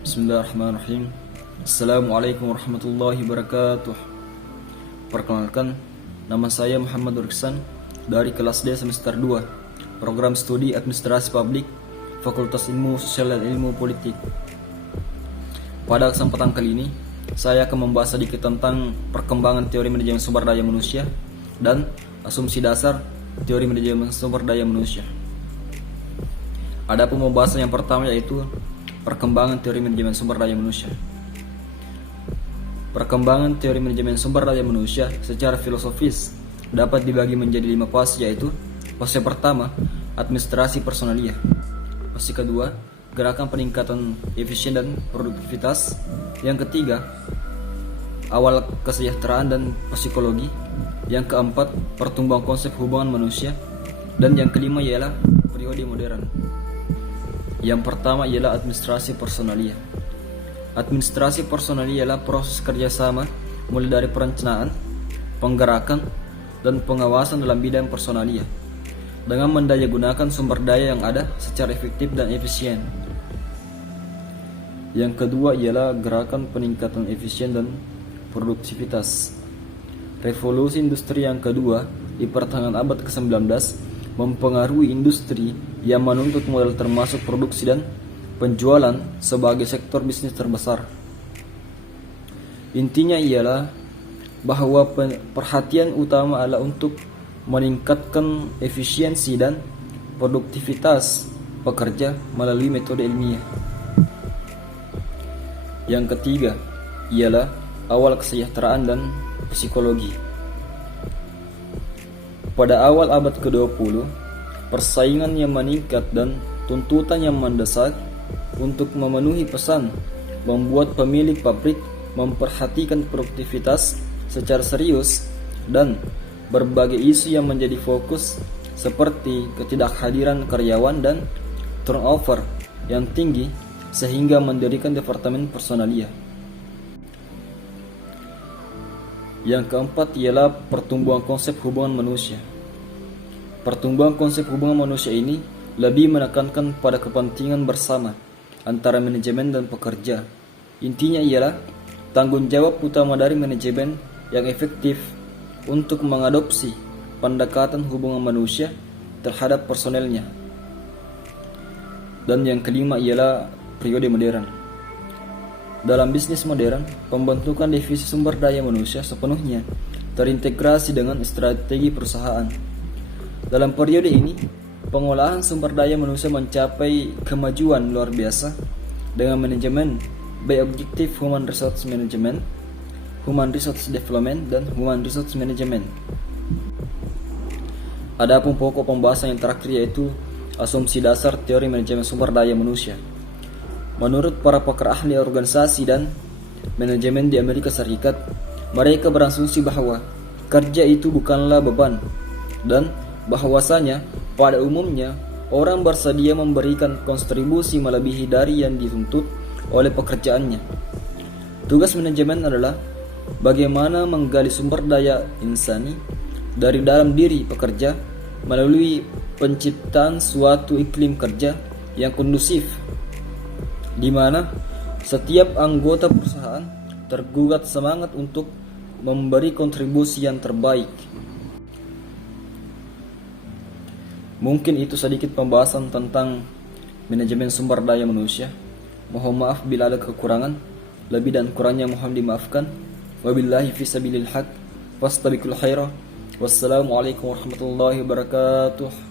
Bismillahirrahmanirrahim. Assalamualaikum warahmatullahi wabarakatuh. Perkenalkan, nama saya Muhammad Uriksan dari kelas D semester 2, Program Studi Administrasi Publik, Fakultas Ilmu Sosial dan Ilmu Politik. Pada kesempatan kali ini, saya akan membahas sedikit tentang perkembangan teori manajemen sumber daya manusia dan asumsi dasar teori manajemen sumber daya manusia. Ada pembahasan yang pertama, yaitu perkembangan teori manajemen sumber daya manusia. Perkembangan teori manajemen sumber daya manusia secara filosofis dapat dibagi menjadi 5 fase, yaitu fase pertama, administrasi personalia; fase kedua, gerakan peningkatan efisien dan produktivitas; yang ketiga, awal kesejahteraan dan psikologi; yang keempat, pertumbuhan konsep hubungan manusia; dan yang kelima ialah periode modern. Yang pertama ialah administrasi personalia. Administrasi personalia ialah proses kerjasama mulai dari perencanaan, penggerakan, dan pengawasan dalam bidang personalia dengan mendayagunakan sumber daya yang ada secara efektif dan efisien. Yang kedua ialah gerakan peningkatan efisien dan produktivitas. Revolusi industri yang kedua di pertengahan abad ke-19 mempengaruhi industri yang menuntut modal termasuk produksi dan penjualan sebagai sektor bisnis terbesar. Intinya ialah bahwa perhatian utama adalah untuk meningkatkan efisiensi dan produktivitas pekerja melalui metode ilmiah. Yang ketiga ialah awal kesejahteraan dan psikologi. Pada awal abad ke-20, persaingan yang meningkat dan tuntutan yang mendesak untuk memenuhi pesan membuat pemilik pabrik memperhatikan produktivitas secara serius, dan berbagai isu yang menjadi fokus seperti ketidakhadiran karyawan dan turnover yang tinggi sehingga mendirikan departemen personalia. Yang keempat ialah pertumbuhan konsep hubungan manusia. Pertumbuhan konsep hubungan manusia ini lebih menekankan pada kepentingan bersama antara manajemen dan pekerja. Intinya ialah tanggung jawab utama dari manajemen yang efektif untuk mengadopsi pendekatan hubungan manusia terhadap personelnya. Dan yang kelima ialah periode modern. Dalam bisnis modern, pembentukan divisi sumber daya manusia sepenuhnya terintegrasi dengan strategi perusahaan. Dalam periode ini, pengolahan sumber daya manusia mencapai kemajuan luar biasa dengan manajemen by objective human resource management, human resource development, dan human resource management. Adapun pokok pembahasan yang terakhir yaitu asumsi dasar teori manajemen sumber daya manusia. Menurut para pakar ahli organisasi dan manajemen di Amerika Serikat, mereka berasumsi bahwa kerja itu bukanlah beban, dan bahwasanya pada umumnya orang bersedia memberikan kontribusi melebihi dari yang dituntut oleh pekerjaannya. Tugas manajemen adalah bagaimana menggali sumber daya insani dari dalam diri pekerja melalui penciptaan suatu iklim kerja yang kondusif, di mana setiap anggota perusahaan tergugat semangat untuk memberi kontribusi yang terbaik. Mungkin itu sedikit pembahasan tentang manajemen sumber daya manusia. Mohon maaf bila ada kekurangan. Lebih dan kurangnya mohon dimaafkan. Wabillahi fisabilil haq. Wastabiqul khairah. Wassalamualaikum warahmatullahi wabarakatuh.